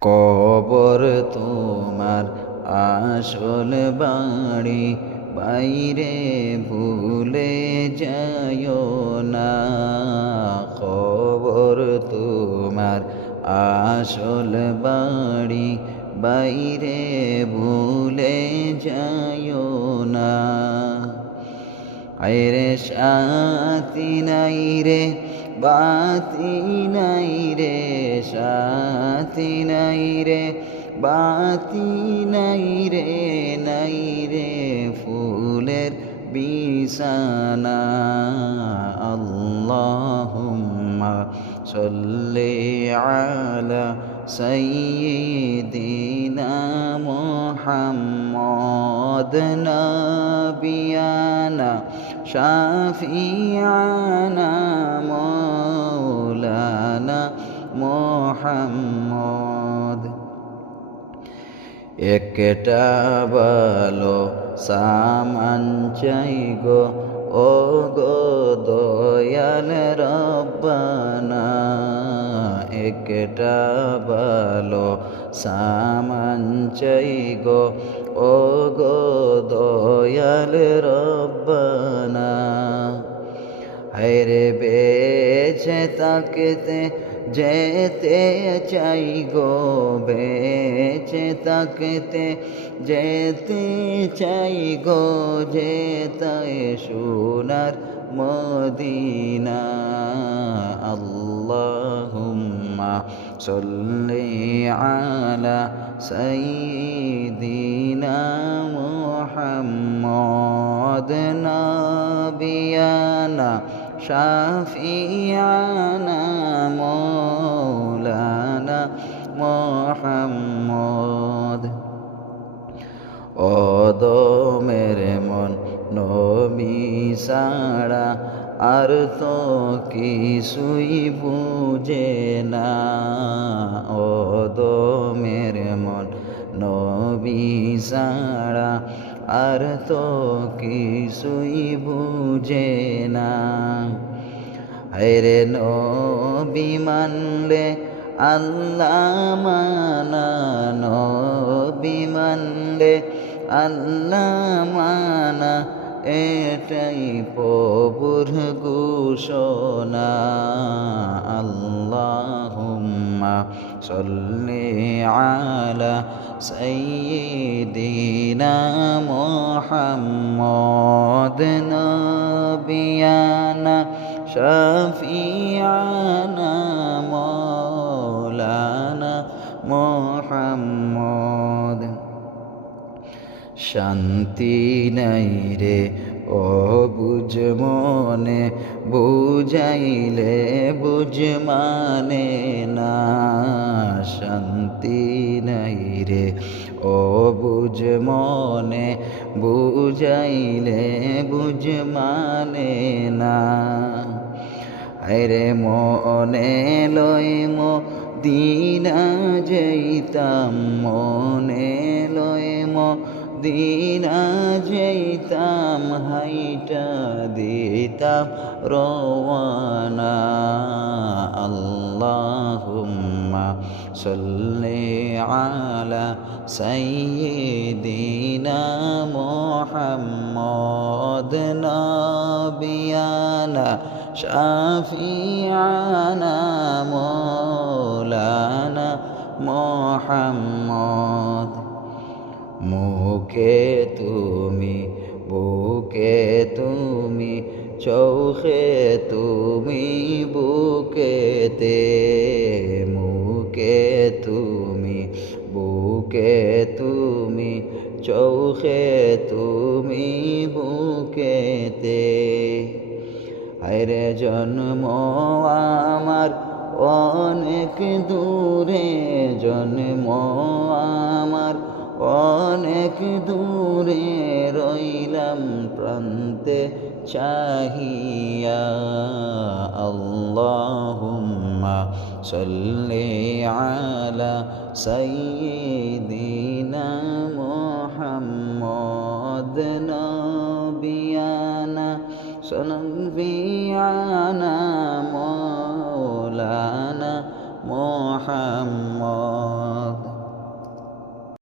কবর তোমার আসল বাড়ি, বাইরে ভুলে যায়ও না। খবর তোমার আসল বাড়ি, বাইরে ভুলে যায়ও না। আইরে শান্তি নাই রে, বাতি নাই রে শান্তি নাই রে বাতি নাই রে নাই রে ফুলের বিছানা আল্লাহুম্মা সাল্লি আলা সাইয়্যিদিনা মুহাম্মদ নাবিয়ানা শাফিয়ানা মোহাম্মদ। একটা ভালো সামান চাই গো ও গো দয়াল রব্বানা। একটা ভালো সামান চাই গো ও গো দয়াল রব্বানা। হায়রে বেছে তাকতে যেতে চাই গো বেছে তাকতে যেতে চাই গো, যেতাই সোনার মদিনা। আল্লাহুম্মা সাল্লি আলা সাইয়্যিদিনা মুহাম্মদ নাবিয়ানা। শাফিয়ানা মৌলানা মোহাম্মদ। ও দমের মন নবী সারা আর তো কিছুই বুঝে না। ও দমের মন নবী সারা আর তো কিছুই বুঝে না। হায়রে নবী মানলে, আল্লাহ মানা নবী মানলে, আল্লাহ মানা এটাই প্রভুর ঘোষণা। আল্লাহুম্মা সাল্লি আলা সাইয়্যিদিনা মুহাম্মদ নবিয়ানা শাফিয়ানা মৌলানা মোহাম্মদ। শান্তি নাই রে, ও বুঝ মনে, বুঝাইলে বুঝ মানে না। শান্তি নাই রে, ও বুঝ মনে, বুঝাইলে বুঝ মানে না। আরে মনে মো দিনা যেতাম মনে মো দিনা যেতাম হাইটা দিতাম রওয়ানা। আল্লাহুম্মা সাল্লি আলা সাইয়্যিদিনা মুহাম্মদ নাবিয়ানা। শাফিয়ানা মৌলানা মোহাম্মদ মুখে তুমি বুকে তুমি চৌখে তুমি বুকেতে মুখে তুমি বুকে তুমি চৌখে তুমি হায়রে জন্ম আমার, অনেক দূরে জন্ম আমার। অনেক দূরে রইলাম প্রান্তে, চাহিয়া আল্লাহুম্মা সাল্লি আলা সাইয়্যিদিনা মুহাম্মদ নবিয়ানা সনবিয়ানা মৌলানা মোহাম্মদ